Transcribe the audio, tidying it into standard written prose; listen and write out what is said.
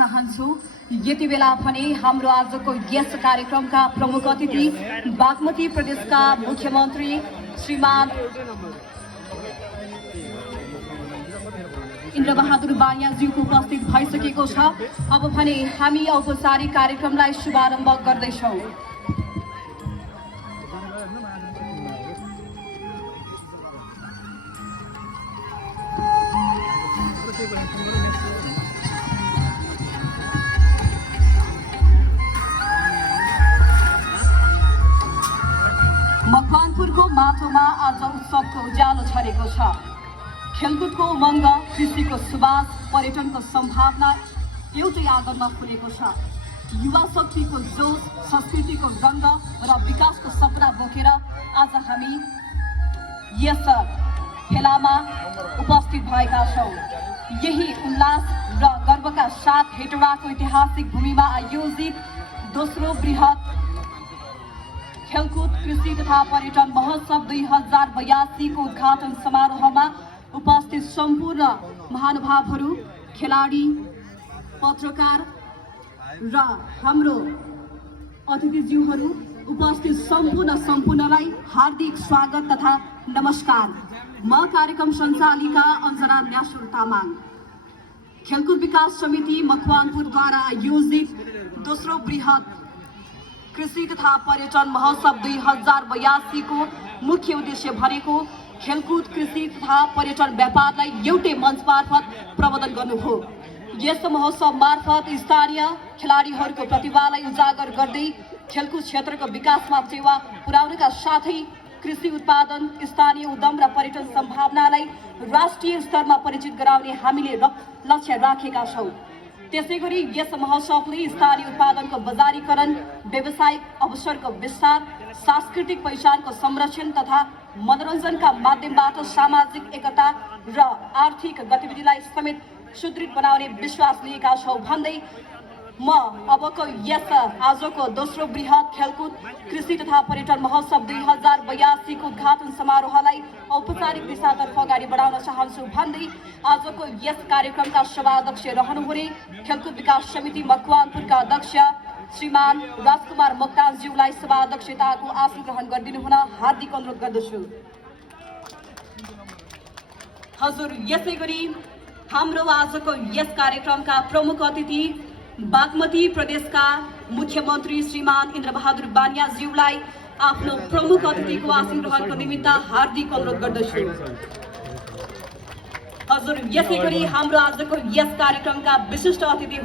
चाहन्छु। यति बेला भने हाम्रो आजको यस कार्यक्रमका प्रमुख अतिथि बागमती प्रदेशका मुख्यमन्त्री श्रीमान इन्द्रबहादुर बानियाज्यूको उपस्थित भइसकेको छ। अब भने हामी औपचारिक कार्यक्रमलाई शुभारम्भ गर्दैछौँ। मकवानपुरको माटोमा आज उत्सवको उज्यालो छरेको छ। खेलकुदको उमङ्ग, कृषिको सुवास, पर्यटनको सम्भावना एउटै आँगनमा फुलेको छ। युवा शक्तिको जोश, संस्कृतिको रङ्ग र विकासको सपना बोकेर आज हामी यस खेलामा उपस्थित भएका छौँ। यही उल्लास र गर्वका साथ हेटौडाको ऐतिहासिक भूमिमा आयोजित दोस्रो बृहत खेलकुद, कृषि तथा पर्यटन महोत्सव 2082 को उद्घाटन समारोहमा उपस्थित सम्पूर्ण महानुभावहरू, खेलाडी, पत्रकार र हाम्रो अतिथिज्यूहरू उपस्थित सम्पूर्णलाई हार्दिक स्वागत तथा नमस्कार। म कार्यक्रम सञ्चालिका अञ्जना न्यासुर तामाङ। खेलकुद विकास समिति मकवानपुरद्वारा आयोजित दोस्रो बृहत कृषि तथा पर्यटन महोत्सव 2082 को मुख्य उद्देश्य भनेको खेलकुद, कृषि तथा पर्यटन व्यापारलाई एउटै मञ्च मार्फत प्रवर्धन गर्नु हो। यस महोत्सव मार्फत स्थानीय खेलाडीहरूको प्रतिभालाई उजागर गर्दै खेलकुद क्षेत्रको विकासमा टेवा पुर्याउनका साथै कृषि उत्पादन, स्थानीय उद्यम र पर्यटन सम्भावनालाई राष्ट्रिय स्तरमा परिचित गराउने हामीले लक्ष्य राखेका छौँ। त्यसैगरी यस महोत्सवले स्थानीय उत्पादनको बजारीकरण, व्यावसायिक अवसरको विस्तार, सांस्कृतिक पहिचानको संरक्षण तथा मनोरञ्जनका माध्यमबाट सामाजिक एकता र आर्थिक गतिविधिलाई समेत सुदृढ बनाउने विश्वास लिएका छौँ भन्दै म अबको यस आजको दोस्रो बृहत खेलकुद, कृषि तथा पर्यटन महोत्सव 2082 को उद्घाटन समारोहलाई औपचारिक दिशातर्फ अगाडि बढाउन चाहन्छु भन्दै आजको यस कार्यक्रमका सभाध्यक्ष रहनुहुने खेलकुद विकास समिति मकवानपुरका अध्यक्ष श्रीमान राजकुमार मोक्तानज्यूलाई सभाध्यक्षताको आसन ग्रहण गरिदिनु हुन हार्दिक अनुरोध गर्दछु। हजुर, यसै गरी हाम्रो आजको यस कार्यक्रमका प्रमुख अतिथि बागमती प्रदेशका मुख्यमन्त्री श्रीमान इन्द्रबहादुर बानियाज्यूलाई आफ्नो प्रमुख अतिथिको आसन ग्रहणको निमित्त हार्दिक अनुरोध गर्दछु। हजुर, यसै गरी हाम्रो आजको यस कार्यक्रमका विशिष्ट अतिथि